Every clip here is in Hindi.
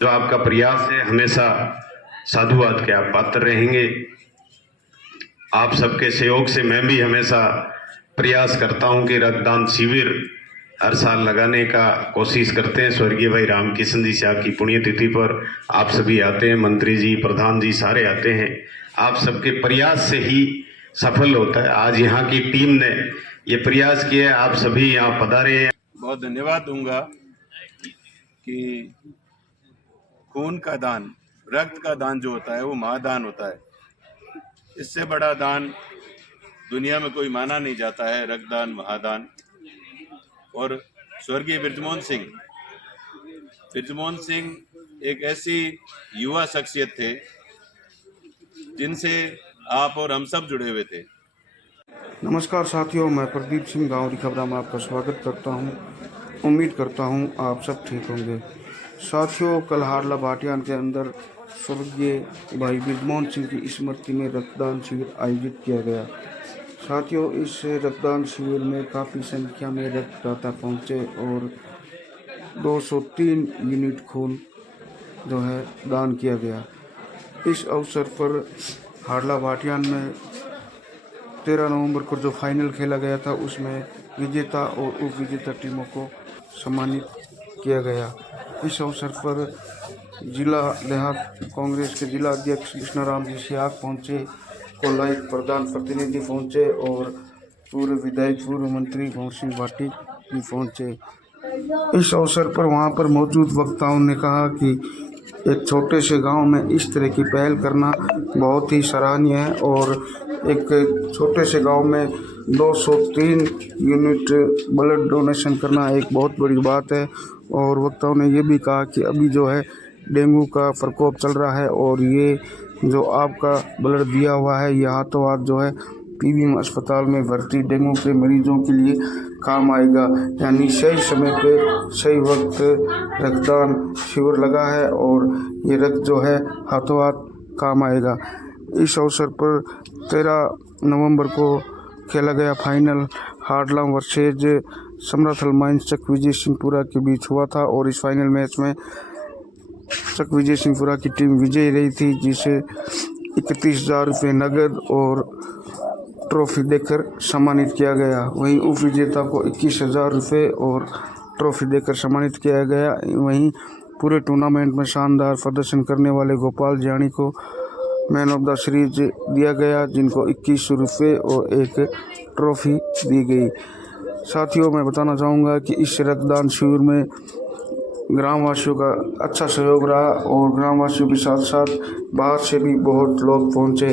जो आपका प्रयास है हमेशा साधुवाद के आप पात्र रहेंगे। आप सबके सहयोग से मैं भी हमेशा प्रयास करता हूं कि रक्तदान शिविर हर साल लगाने का कोशिश करते हैं। स्वर्गीय भाई रामकिशन जी साहब की पुण्यतिथि पर आप सभी आते हैं, मंत्री जी, प्रधान जी सारे आते हैं। आप सबके प्रयास से ही सफल होता है। आज यहाँ की टीम ने ये प्रयास किया है, आप सभी यहाँ पधारे हैं। बहुत धन्यवाद दूंगा कि खून का दान, रक्त का दान जो होता है वो महादान होता है। इससे बड़ा दान दुनिया में कोई माना नहीं जाता है, रक्तदान महादान। और स्वर्गीय बृजमोहन सिंह एक ऐसी युवा शख्सियत थे जिनसे आप और हम सब जुड़े हुए थे। नमस्कार साथियों, मैं प्रदीप सिंह गाँव खबरा में आपका स्वागत करता हूं। उम्मीद करता हूं आप सब ठीक होंगे। साथियों, कल हारला भाटियान के अंदर स्वर्गीय भाई बृजमोहन सिंह की स्मृति में रक्तदान शिविर आयोजित किया गया। साथियों, इस रक्तदान शिविर में काफ़ी संख्या में रक्तदाता पहुंचे और 203 यूनिट खून जो है दान किया गया। इस अवसर पर हारला भाटियान में 13 नवंबर को जो फाइनल खेला गया था उसमें विजेता और उप विजेता टीमों को सम्मानित किया गया। इस अवसर पर जिला देहात कांग्रेस के जिला अध्यक्ष कृष्णाराम जी सियाग पहुंचे, कोलाई प्रधान प्रतिनिधि पहुंचे और पूर्व विधायक पूर्व मंत्री भंवर सिंह भाटी भी पहुंचे। इस अवसर पर वहां पर मौजूद वक्ताओं ने कहा कि एक छोटे से गांव में इस तरह की पहल करना बहुत ही सराहनीय है और एक छोटे से गांव में 203 यूनिट ब्लड डोनेशन करना एक बहुत बड़ी बात है। और वक्ताओं ने ये भी कहा कि अभी जो है डेंगू का प्रकोप चल रहा है और ये जो आपका ब्लड दिया हुआ है ये हाथों हाथ जो है पीबीएम अस्पताल में भर्ती डेंगू के मरीजों के लिए काम आएगा। यानी सही समय पे सही वक्त रक्तदान शिविर लगा है और ये रक्त जो है हाथों हाथ काम आएगा। इस अवसर पर 13 नवंबर को खेला गया फाइनल हारला वर्सेज समराथल माइंस चक विजय सिंहपुरा के बीच हुआ था और इस फाइनल मैच में चक विजय सिंहपुरा की टीम विजयी रही थी, जिसे 31,000 रुपये नगद और ट्रॉफी देकर सम्मानित किया गया। वहीं उप विजेता को 21,000 रुपये और ट्रॉफी देकर सम्मानित किया गया। वहीं पूरे टूर्नामेंट में शानदार प्रदर्शन करने वाले गोपाल जानी को मैन ऑफ द सीरीज दिया गया, जिनको 21 रुपये और एक ट्रॉफी दी गई। साथियों, मैं बताना चाहूँगा कि इस रक्तदान शिविर में ग्रामवासियों का अच्छा सहयोग रहा और ग्रामवासियों के साथ साथ बाहर से भी बहुत लोग पहुँचे।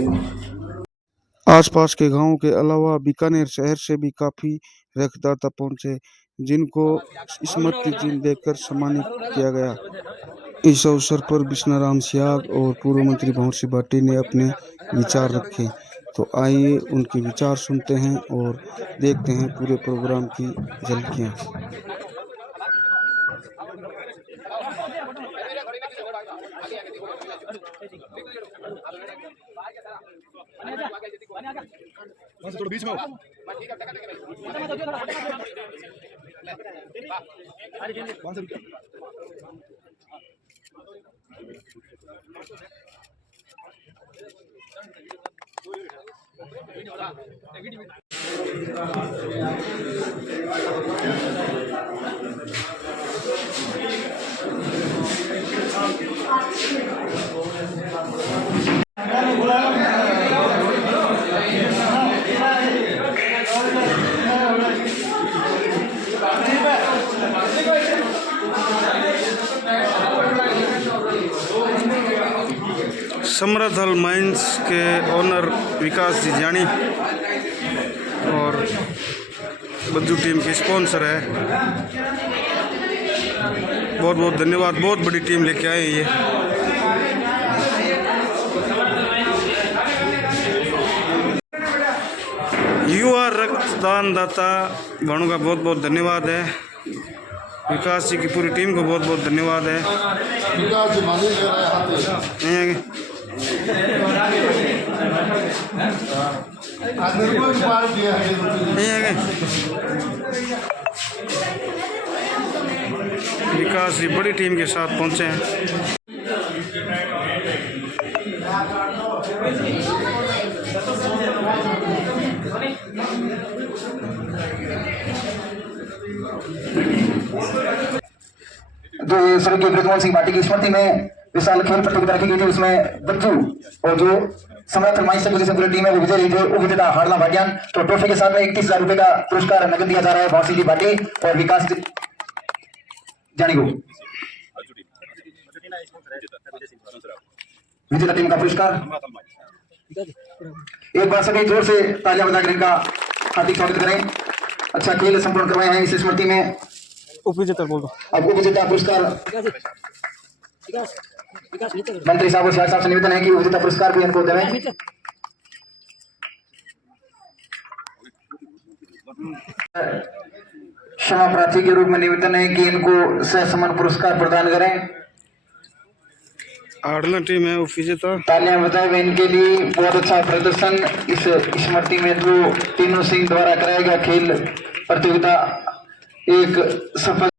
आसपास के गांवों के अलावा बीकानेर शहर से भी काफ़ी रक्तदाता पहुंचे, जिनको स्मृति चिन्ह देकर सम्मानित किया गया। इस अवसर पर कृष्णाराम सियाग और पूर्व मंत्री भंवर सिंह भाटी ने अपने विचार रखे। तो आइए उनके विचार सुनते हैं और देखते हैं पूरे प्रोग्राम की झलकियाँ। थोड़ा बीच में हो। समराथल माइंस के ओनर विकास जी जानी और बज्जू टीम की स्पॉन्सर है। बहुत बहुत धन्यवाद, बहुत बड़ी टीम लेके आए ये। युवा रक्तदान दाता भाणु का बहुत बहुत धन्यवाद है। विकास जी की पूरी टीम को बहुत बहुत धन्यवाद है। विकास जी बड़ी टीम के साथ पहुंचे हैं। जो ये स्वर्गीय ब्रजमोहन सिंह भाटी की स्मृति में विशाल खेल प्रतियोगिता रखी गई थी, उसमें बच्चू और जो सम्राट माइस से पोजीशन पूरी टीम है वो विजय रही थे। उपविजेता हाड़ला भाटियान। तो ट्रॉफी के साथ में 31,000 रुपए का पुरस्कार नगद दिया जा रहा है भासी जी भाटी और विकास जानी को। विजेता टीम का पुरस्कार। एक बार सभी जोर से तालियां बजाकर इनका हार्दिक स्वागत करें। अच्छा खेल संपूर्ण करवाए हैं इस स्मृति में। उपविजेता बोल दो। अब उपविजेता पुरस्कार मंत्री साहब और शाह साहब से निवेदन है कि उपविजेता पुरस्कार भी इनको दें। क्षमा प्रार्थी के रूप में निवेदन है कि इनको सहसम्मान पुरस्कार प्रदान करें। आड़ला टीम है उपविजेता। तालियां बजाएं इनके लिए। बहुत अच्छा प्रदर्शन इस स्मृति में जो तीनों सिंह द्वारा कराया गया खेल प्रतियोगिता एक सफल।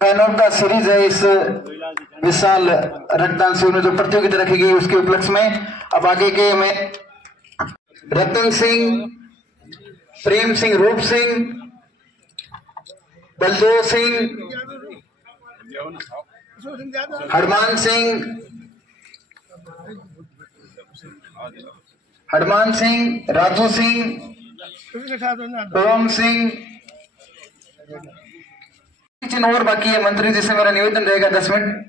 मैन ऑफ द सीरीज है इस विशाल रक्तदान शिविर में जो प्रतियोगिता रखी गई उसके उपलक्ष्य में। अब आगे के में रतन सिंह, प्रेम सिंह, रूप सिंह, बलदेव सिंह, हनुमान सिंह, राजू सिंह, ओम सिंह, चिन्ह और बाकी है। मंत्री जी से मेरा निवेदन रहेगा 10 मिनट।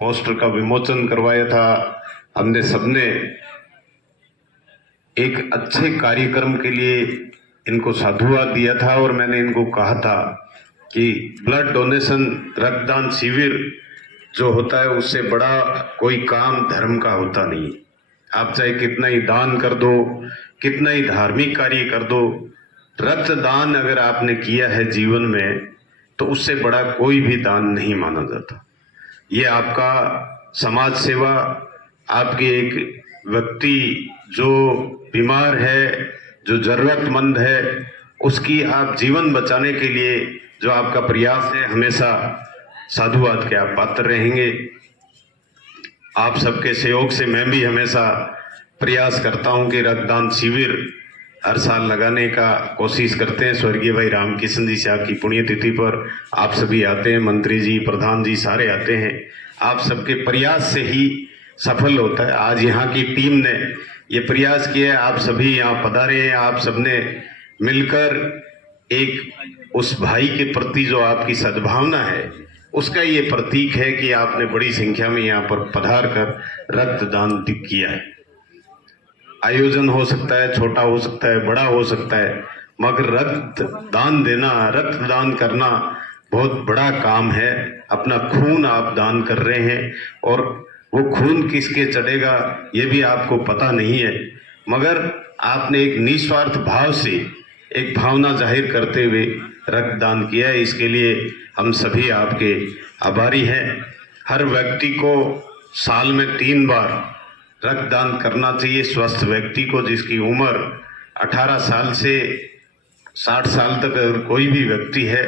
पोस्टर का विमोचन करवाया था। हमने सबने एक अच्छे कार्यक्रम के लिए इनको साधुवाद दिया था और मैंने इनको कहा था कि ब्लड डोनेशन रक्तदान शिविर जो होता है उससे बड़ा कोई काम धर्म का होता नहीं। आप चाहे कितना ही दान कर दो, कितना ही धार्मिक कार्य कर दो, रक्तदान अगर आपने किया है जीवन में तो उससे बड़ा कोई भी दान नहीं माना जाता। ये आपका समाज सेवा, आपके एक व्यक्ति जो बीमार है, जो जरूरतमंद है, उसकी आप जीवन बचाने के लिए जो आपका प्रयास है, हमेशा साधुवाद के आप पात्र रहेंगे। आप सबके सहयोग से मैं भी हमेशा प्रयास करता हूं कि रक्तदान शिविर हर साल लगाने का कोशिश करते हैं। स्वर्गीय भाई रामकिशन जी साहब की पुण्यतिथि पर आप सभी आते हैं, मंत्री जी, प्रधान जी सारे आते हैं। आप सबके प्रयास से ही सफल होता है। आज यहाँ की टीम ने ये प्रयास किया है, आप सभी यहाँ पधारे हैं, आप सबने मिलकर एक उस भाई के प्रति जो आपकी सद्भावना है उसका ये प्रतीक है कि आपने बड़ी संख्या में यहाँ पर पधार कर रक्तदान किया है। आयोजन हो सकता है, छोटा हो सकता है, बड़ा हो सकता है, मगर रक्तदान देना, रक्तदान करना बहुत बड़ा काम है। अपना खून आप दान कर रहे हैं और वो खून किसके चढ़ेगा ये भी आपको पता नहीं है, मगर आपने एक निस्वार्थ भाव से एक भावना जाहिर करते हुए रक्तदान किया है। इसके लिए हम सभी आपके आभारी हैं। हर व्यक्ति को साल में 3 बार रक्तदान करना चाहिए। स्वस्थ व्यक्ति को, जिसकी उम्र 18 साल से 60 साल तक अगर कोई भी व्यक्ति है,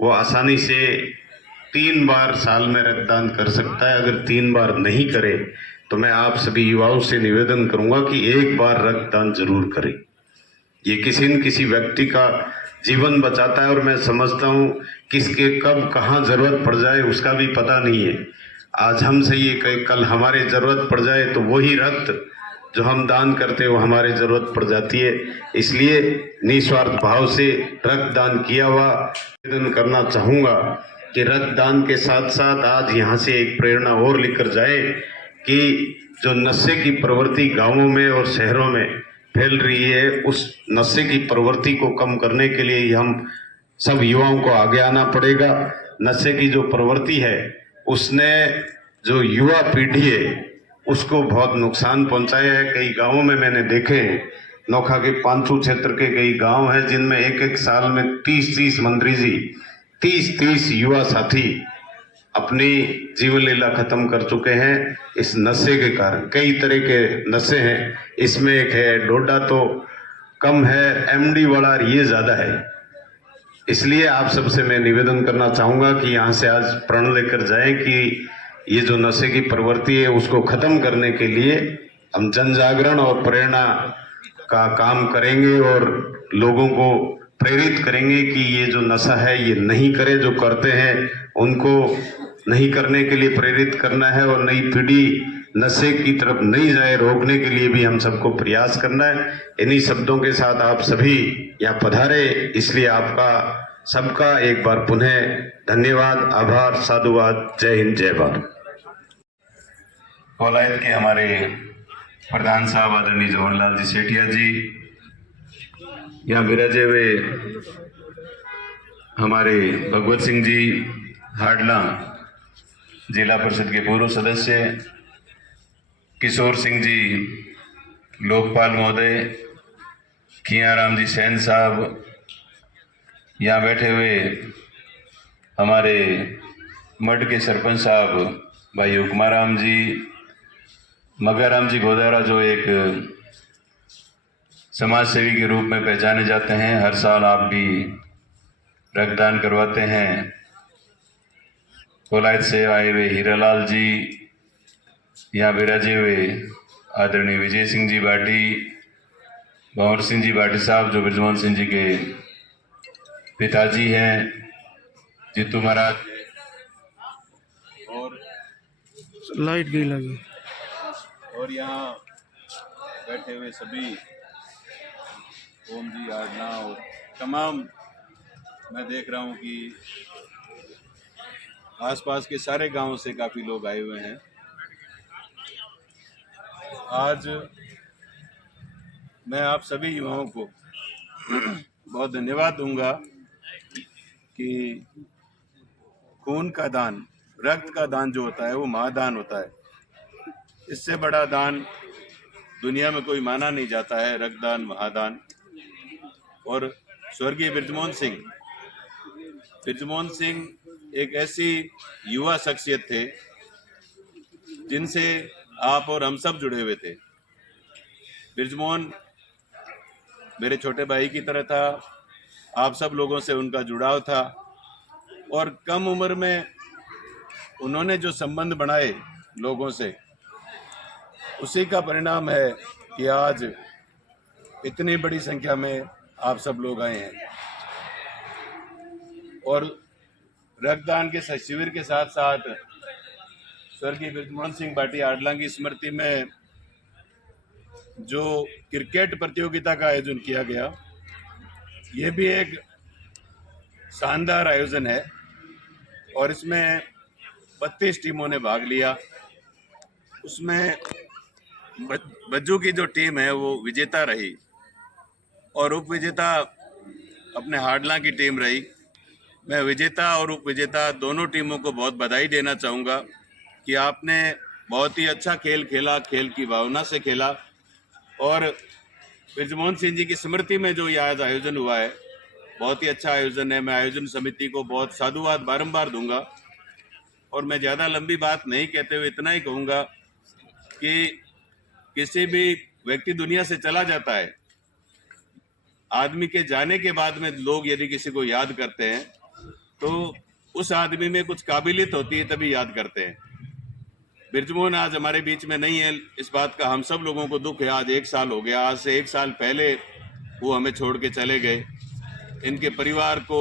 वो आसानी से 3 बार साल में रक्तदान कर सकता है। अगर 3 बार नहीं करे तो मैं आप सभी युवाओं से निवेदन करूंगा कि 1 बार रक्तदान जरूर करें। ये किसी न किसी व्यक्ति का जीवन बचाता है और मैं समझता हूँ किसके कब कहाँ जरूरत पड़ जाए उसका भी पता नहीं है। आज हमसे ये कल हमारे जरूरत पड़ जाए तो वही रक्त जो हम दान करते हैं वो हमारे जरूरत पड़ जाती है। इसलिए निस्वार्थ भाव से रक्तदान किया हुआ निवेदन करना चाहूँगा कि रक्तदान के साथ साथ आज यहाँ से एक प्रेरणा और लेकर जाए कि जो नशे की प्रवृत्ति गाँवों में और शहरों में फैल रही है, उस नशे की प्रवृत्ति को कम करने के लिए हम सब युवाओं को आगे आना पड़ेगा। नशे की जो प्रवृत्ति है उसने जो युवा पीढ़ी है उसको बहुत नुकसान पहुंचाया है। कई गांवों में मैंने देखे हैं, नोखा के पांचू क्षेत्र के कई गांव हैं जिनमें एक साल में 30 मंत्रीजी 30 युवा साथी अपनी जीवन लीला खत्म कर चुके हैं इस नशे के कारण। कई तरह के नशे हैं, इसमें एक है डोडा तो कम है, एमडी वाला ये ज्यादा है। इसलिए आप सबसे मैं निवेदन करना चाहूंगा कि यहाँ से आज प्रण लेकर जाएं कि ये जो नशे की प्रवृत्ति है उसको खत्म करने के लिए हम जन जागरण और प्रेरणा का काम करेंगे और लोगों को प्रेरित करेंगे कि ये जो नशा है ये नहीं करें। जो करते हैं उनको नहीं करने के लिए प्रेरित करना है और नई पीढ़ी नशे की तरफ नहीं जाए, रोकने के लिए भी हम सबको प्रयास करना है। इन्हीं शब्दों के साथ आप सभी यहाँ पधारे, इसलिए आपका सबका एक बार पुनः धन्यवाद, आभार, साधुवाद। जय हिंद, जय भारत। कौलायत के हमारे प्रधान साहब आदरणीय जवाहरलाल जी सेठिया जी, यहाँ विराजे हुए हमारे भगवत सिंह जी हाडला जिला परिषद के पूर्व सदस्य, किशोर सिंह जी लोकपाल महोदय, खियाराम जी सैन साहब, यहाँ बैठे हुए हमारे मठ के सरपंच साहब भाई हुक्माराम जी, मगाराम जी गोदारा जो एक समाज सेवी के रूप में पहचाने जाते हैं, हर साल आप भी रक्तदान करवाते हैं। कोलायत से आए हुए हीरालाल जी, यहाँ विराजे हुए आदरणीय विजय सिंह जी बाटी, भंवर सिंह जी बाटी साहब जो ब्रजमोहन सिंह जी के पिताजी हैं, जीतू महाराज और लाइट गई लगी, और यहाँ बैठे हुए सभी ओम जी आडना और तमाम, मैं देख रहा हूँ कि आसपास के सारे गांवों से काफ़ी लोग आए हुए हैं। आज मैं आप सभी युवाओं को बहुत धन्यवाद दूंगा कि खून का दान, रक्त का दान जो होता है वो महादान होता है। इससे बड़ा दान दुनिया में कोई माना नहीं जाता है, रक्तदान महादान। और स्वर्गीय बृजमोहन सिंह एक ऐसी युवा शख्सियत थे जिनसे आप और हम सब जुड़े हुए थे। बृजमोहन मेरे छोटे भाई की तरह था, आप सब लोगों से उनका जुड़ाव था और कम उम्र में उन्होंने जो संबंध बनाए लोगों से, उसी का परिणाम है कि आज इतनी बड़ी संख्या में आप सब लोग आए हैं। और रक्तदान के शिविर के साथ साथ स्वर्गीय बृजमोहन सिंह भाटिया हाडला की स्मृति में जो क्रिकेट प्रतियोगिता का आयोजन किया गया, ये भी एक शानदार आयोजन है और इसमें 32 टीमों ने भाग लिया। उसमें बज्जू की जो टीम है वो विजेता रही और उप विजेता अपने हाडला की टीम रही। मैं विजेता और उप विजेता दोनों टीमों को बहुत बधाई देना चाहूँगा कि आपने बहुत ही अच्छा खेल खेला, खेल की भावना से खेला और बृजमोहन सिंह जी की स्मृति में जो ये आज आयोजन हुआ है, बहुत ही अच्छा आयोजन है। मैं आयोजन समिति को बहुत साधुवाद बारंबार दूंगा और मैं ज़्यादा लंबी बात नहीं कहते हुए इतना ही कहूँगा कि किसी भी व्यक्ति दुनिया से चला जाता है, आदमी के जाने के बाद में लोग यदि किसी को याद करते हैं तो उस आदमी में कुछ काबिलियत होती है, तभी याद करते हैं। बृजमोहन आज हमारे बीच में नहीं है, इस बात का हम सब लोगों को दुख है। आज 1 साल हो गया, आज से 1 साल पहले वो हमें छोड़ के चले गए। इनके परिवार को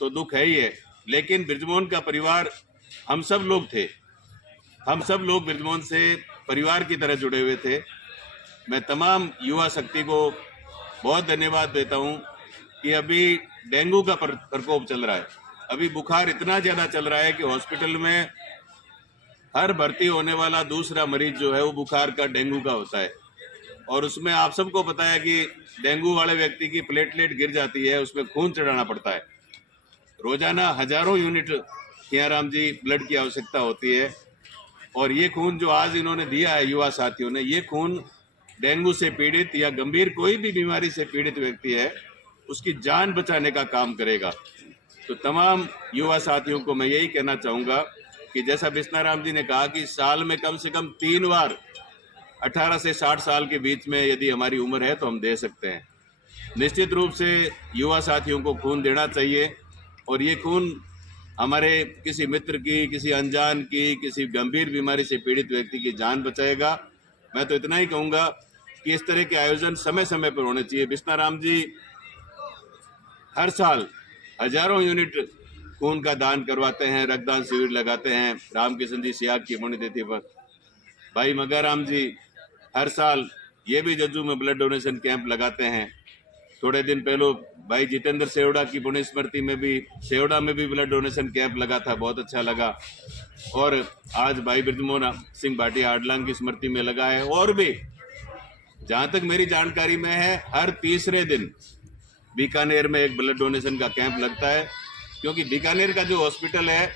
तो दुख है ही है, लेकिन बृजमोहन का परिवार हम सब लोग थे। हम सब लोग बृजमोहन से परिवार की तरह जुड़े हुए थे। मैं तमाम युवा शक्ति को बहुत धन्यवाद देता हूं कि अभी डेंगू का प्रकोप चल रहा है। अभी बुखार इतना ज़्यादा चल रहा है कि हॉस्पिटल में हर भर्ती होने वाला दूसरा मरीज जो है वो बुखार का, डेंगू का होता है। और उसमें आप सबको पता है कि डेंगू वाले व्यक्ति की प्लेटलेट गिर जाती है, उसमें खून चढ़ाना पड़ता है। रोजाना हजारों यूनिट खियाराम जी ब्लड की आवश्यकता होती है और ये खून जो आज इन्होंने दिया है युवा साथियों ने, ये खून डेंगू से पीड़ित या गंभीर कोई भी बीमारी से पीड़ित व्यक्ति है उसकी जान बचाने का काम करेगा। तो तमाम युवा साथियों को मैं यही कहना चाहूँगा कि जैसा बिस्नाराम जी ने कहा कि साल में कम से कम 3 बार 18 से 60 साल के बीच में यदि हमारी उम्र है तो हम दे सकते हैं। निश्चित रूप से युवा साथियों को खून देना चाहिए और ये खून हमारे किसी मित्र की, किसी अनजान की, किसी गंभीर बीमारी से पीड़ित व्यक्ति की जान बचाएगा। मैं तो इतना ही कहूँगा कि इस तरह के आयोजन समय समय पर होने चाहिए। बिस्नाराम जी हर साल हजारों यूनिट खून का दान करवाते हैं, रक्तदान शिविर लगाते हैं। रामकिशन जी सियाग की पुण्यतिथि पर भाई मगाराम जी हर साल ये भी जज्जू में ब्लड डोनेशन कैंप लगाते हैं। थोड़े दिन पहले भाई जितेंद्र सेवड़ा की पुण्य स्मृति में भी सेवड़ा में भी ब्लड डोनेशन कैंप लगा था, बहुत अच्छा लगा। और आज भाई बृजमोहन सिंह भाटिया हाडला की स्मृति में लगा है। और भी जहाँ तक मेरी जानकारी में है, हर तीसरे दिन बीकानेर में एक ब्लड डोनेशन का कैंप लगता है, क्योंकि बीकानेर का जो हॉस्पिटल है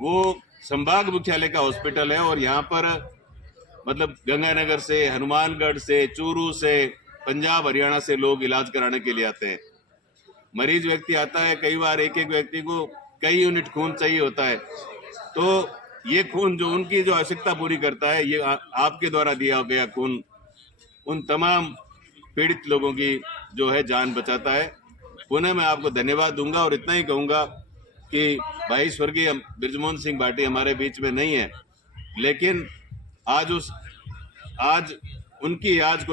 वो संभाग मुख्यालय का हॉस्पिटल है और यहाँ पर मतलब गंगानगर से, हनुमानगढ़ से, चूरू से, पंजाब हरियाणा से लोग इलाज कराने के लिए आते हैं। मरीज व्यक्ति आता है, कई बार एक एक व्यक्ति को कई यूनिट खून चाहिए होता है, तो ये खून जो उनकी जो आवश्यकता पूरी करता है, ये आपके द्वारा दिया गया खून उन तमाम पीड़ित लोगों की जो है जान बचाता है। पुनः मैं आपको धन्यवाद दूंगा और इतना ही कहूँगा कि भाई स्वर्गीय बृजमोहन सिंह भाटिया हमारे बीच में नहीं है, लेकिन आज उनकी याद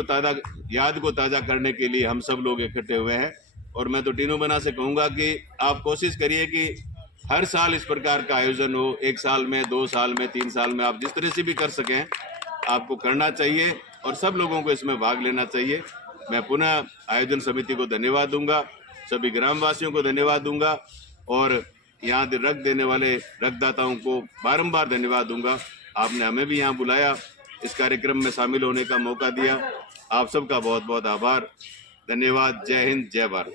को ताज़ा करने के लिए हम सब लोग इकट्ठे हुए हैं। और मैं तो टीनू बना से कहूँगा कि आप कोशिश करिए कि हर साल इस प्रकार का आयोजन हो, 1 साल में, 2 साल में, 3 साल में, आप जिस तरह से भी कर सकें आपको करना चाहिए और सब लोगों को इसमें भाग लेना चाहिए। मैं पुनः आयोजन समिति को धन्यवाद दूंगा, सभी ग्रामवासियों को धन्यवाद दूंगा और यहाँ रक्त देने वाले रक्तदाताओं को बारंबार धन्यवाद दूंगा। आपने हमें भी यहाँ बुलाया, इस कार्यक्रम में शामिल होने का मौका दिया। आप सबका बहुत बहुत आभार, धन्यवाद। जय हिंद, जय भारत।